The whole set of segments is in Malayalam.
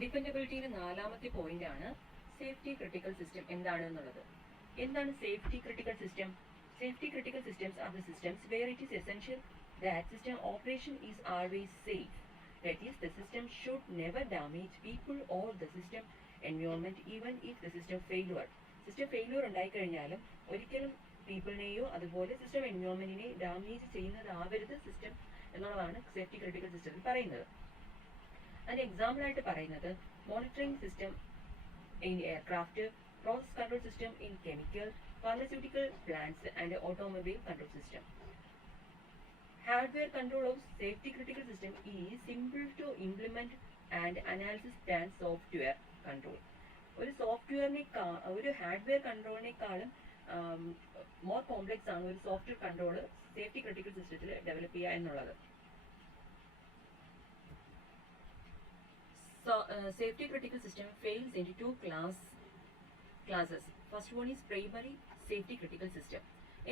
ഡിപെൻഡബിലിറ്റിയുടെ നാലാമത്തെ പോയിന്റ് ആണ് സേഫ്റ്റി ക്രിട്ടിക്കൽ സിസ്റ്റം എന്താണെന്നുള്ളത്. എന്താണ് safety critical system? Safety critical systems are the systems where it is essential that system operation is always safe. That is, the system should never damage people or the system environment even if the system failure. System failure ഉണ്ടായിക്കഴിഞ്ഞാലും ഒരിക്കലും പീപ്പിളിനെയോ അതുപോലെ സിസ്റ്റം എൻവയോൺമെന്റിനെ ഡാമേജ് ചെയ്യുന്നതാവരുത് സിസ്റ്റം എന്നുള്ളതാണ് സേഫ്റ്റി ക്രിട്ടിക്കൽ സിസ്റ്റത്തിൽ പറയുന്നത്. അതിന്റെ എക്സാമ്പിൾ ആയിട്ട് പറയുന്നത് monitoring system in aircraft, process control system in chemical, pharmaceutical plants and automobile control system. Hardware control of safety critical system is simple to implement and analysis than software control. ഒരു ഒരു ഹാർഡ്വെയർ കൺട്രോളിനേക്കാളും മോർ കോംപ്ലെക്സ് ആണ് ഒരു സോഫ്റ്റ്വെയർ കൺട്രോൾ സേഫ്റ്റി ക്രിട്ടിക്കൽ സിസ്റ്റത്തിൽ ഡെവലപ്പ് ചെയ്യുക എന്നുള്ളത്. Safety critical system fails into two classes. First one is primary safety critical system.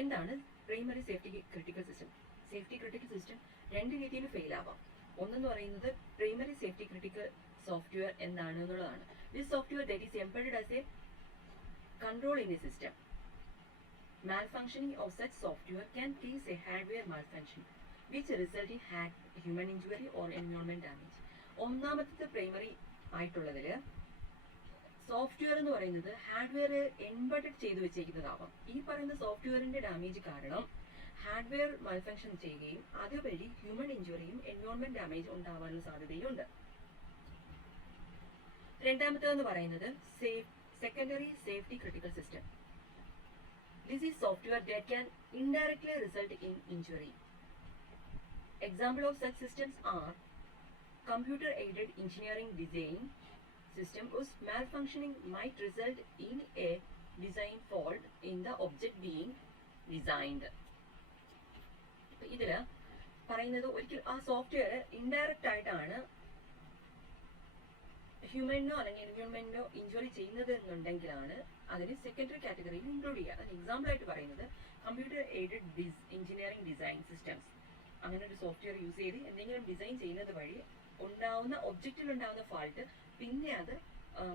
എന്താണ് primary safety critical system? Safety critical system രണ്ട് രീതിയിൽ ഫെയിൽ ആവാം. ഒന്നെന്ന് പറയുന്നത് പ്രൈമറി സേഫ്റ്റി ക്രിട്ടിക്കൽ സോഫ്റ്റ്വെയർ എന്താണ് എന്നുള്ളതാണ്. This software that is embedded as A control in A system. Malfunctioning of such software can cause a hardware malfunction which result in human injury or environment damage. ഒന്നാമത്തെ പ്രൈമറി ആയിട്ടുള്ളതില് സോഫ്റ്റ്വെയർ എന്ന് പറയുന്നത് ഹാർഡ്വെയർ എംബഡഡ് ചെയ്തു വെച്ചേക്കുന്നതാവാം. ഈ പറയുന്ന സോഫ്റ്റ്വെയറിന്റെ ഡാമേജ് കാരണം ഹാർഡ്വെയർ മാൽഫങ്ഷൻ ചെയ്യുകയും അതുവഴി ഹ്യൂമൻ ഇഞ്ചുറിയും എൻവയോൺമെന്റ് ഡാമേജ് ഉണ്ടാവാനുള്ള സാധ്യതയുണ്ട്. രണ്ടാമത്തേതെന്ന് പറയുന്നത് secondary safety critical system. This is software that can indirectly result in injury. Example of such systems R computer aided engineering design system whose malfunctioning might result in a design fault in the object being designed. ഇതില് പറയുന്നത് ഒരിക്കലും ആ സോഫ്റ്റ്വെയർ ഇൻഡയറക്റ്റ് ആയിട്ടാണ് ഹ്യൂമനോ അല്ലെങ്കിൽ എൻവയോൺമെന്റിനോ ഇഞ്ചുറി ചെയ്യുന്നത് എന്നുണ്ടെങ്കിലാണ് അതിന് സെക്കൻഡറി കാറ്റഗറിയിൽ ഇൻക്ലൂഡ് ചെയ്യുക. അതിന് എക്സാമ്പിൾ ആയിട്ട് പറയുന്നത് computer aided engineering design systems. അങ്ങനെ ഒരു സോഫ്റ്റ്വെയർ യൂസ് ചെയ്ത് എന്തെങ്കിലും ഡിസൈൻ ചെയ്യുന്നത് വഴി ഉണ്ടാവുന്ന ഒബ്ജക്റ്റിൽ ഉണ്ടാവുന്ന ഫാൾട്ട് പിന്നെ അത്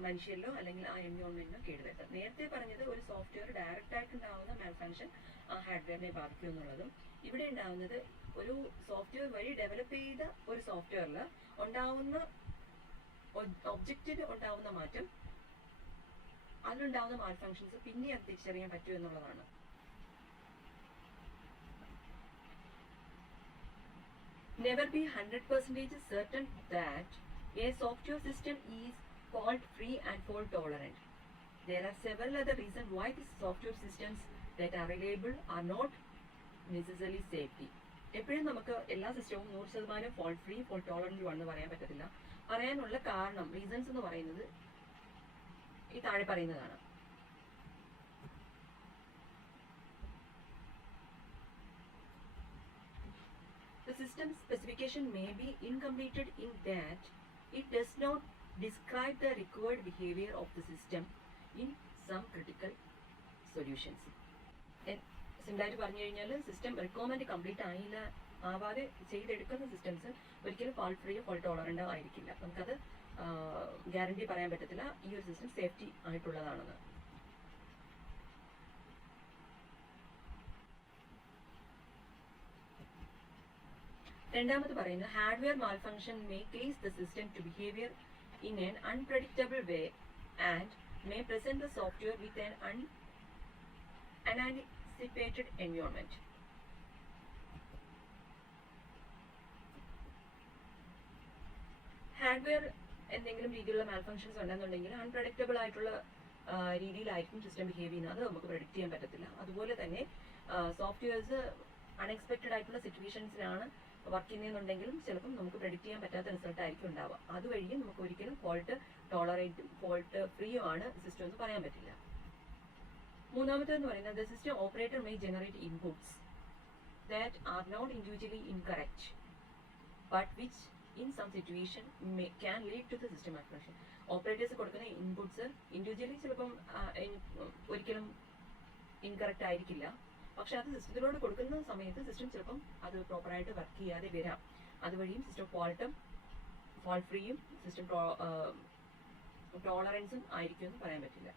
മനുഷ്യരിലോ അല്ലെങ്കിൽ ആ എൻവയോൺമെന്റിനോ കേടുവരുത്തും. നേരത്തെ പറഞ്ഞത് ഒരു സോഫ്റ്റ്വെയർ ഡയറക്റ്റ് ആയിട്ട് ഉണ്ടാവുന്ന മാൽഫങ്ഷൻ ആ ഹാർഡ്വെയറിനെ ബാധിക്കും എന്നുള്ളതും, ഇവിടെ ഉണ്ടാവുന്നത് ഒരു സോഫ്റ്റ്വെയർ വഴി ഡെവലപ്പ് ചെയ്ത ഒരു സോഫ്റ്റ്വെയറിൽ ഉണ്ടാവുന്ന ഒബ്ജക്റ്റിൽ ഉണ്ടാവുന്ന മാറ്റം, അതിലുണ്ടാവുന്ന മാൽഫങ്ഷൻസ് പിന്നെ അത് തിരിച്ചറിയാൻ പറ്റും എന്നുള്ളതാണ്. Never be 100% certain that a software system is fault free and fault tolerant. There are several other reasons why these software systems that are reliable are not necessarily safety. എപ്പോഴും നമുക്ക് എല്ലാ സിസ്റ്റവും 100% ഫോൾട്ട് ഫ്രീ ഫോൾട്ട് ടോളറന്റ് ആണെന്ന് പറയാൻ പറ്റത്തില്ല. പറയാനുള്ള കാരണം റീസൺസ് എന്ന് പറയുന്നത് ഈ താഴെ പറയുന്നതാണ്. The system specification may be incompleted in that it does not describe the required behavior of the system in some critical solutions. സിമ്പിളായിട്ട് പറഞ്ഞു കഴിഞ്ഞാൽ സിസ്റ്റം റിക്വയർമെന്റ് കംപ്ലീറ്റ് ആവാതെ ചെയ്തെടുക്കുന്ന സിസ്റ്റംസ് ഒരിക്കലും ഫോൾട്ട് ഫ്രീയോ ഫോൾട്ട് ടോളറന്റോ ആയിരിക്കില്ല. നമുക്കത് ഗ്യാരണ്ടി പറയാൻ പറ്റത്തില്ല ഈ ഒരു സിസ്റ്റം സേഫ്റ്റി ആയിട്ടുള്ളതാണെന്ന്. രണ്ടാമത് പറയുന്നത് hardware malfunction may cause the system to behaviour in an unpredictable way and may present the software with an unanticipated environment. Hardware എന്തെങ്കിലും രീതിയിലുള്ള മാൽഫങ്ഷൻസ് ഉണ്ടെന്നുണ്ടെങ്കിൽ അൺപ്രഡിക്റ്റബിൾ ആയിട്ടുള്ള രീതിയിലായിരിക്കും സിസ്റ്റം ബിഹേവ് ചെയ്യുന്നത്. അത് നമുക്ക് പ്രെഡിക്റ്റ് ചെയ്യാൻ പറ്റത്തില്ല. അതുപോലെ തന്നെ സോഫ്റ്റ്വെയർസ് അൺഎക്സ്പെക്റ്റഡ് ആയിട്ടുള്ള സിറ്റുവേഷൻസിലാണ് വർക്ക് ചെയ്യുന്നുണ്ടെങ്കിലും ചിലപ്പം നമുക്ക് പ്രെഡിക്റ്റ് ചെയ്യാൻ പറ്റാത്ത റിസൾട്ട് ആയിരിക്കും ഉണ്ടാവുക. അതുവഴിയും നമുക്ക് ഒരിക്കലും ഫോൾട്ട് ടോളറേറ്റും ഫോൾട്ട് ഫ്രീയും ആണ് സിസ്റ്റം എന്ന് പറയാൻ പറ്റില്ല. മൂന്നാമത്തേന്ന് പറയുന്നത് system operator may generate inputs that are not individually incorrect but which in some situation can lead to the system malfunction. Operators കൊടുക്കുന്ന ഇൻപുട്സ് ഇൻഡിവിജ്വലി ചിലപ്പം ഒരിക്കലും ഇൻകറക്റ്റ് ആയിരിക്കില്ല. പക്ഷെ അത് സിസ്റ്റത്തിലോട് കൊടുക്കുന്ന സമയത്ത് സിസ്റ്റം ചിലപ്പം അത് പ്രോപ്പറായിട്ട് വർക്ക് ചെയ്യാതെ വരാം. അതുവഴിയും സിസ്റ്റം ഫോൾട്ട് ഫ്രീയും സിസ്റ്റം ടോളറൻസും ആയിരിക്കും എന്ന് പറയാൻ പറ്റില്ല.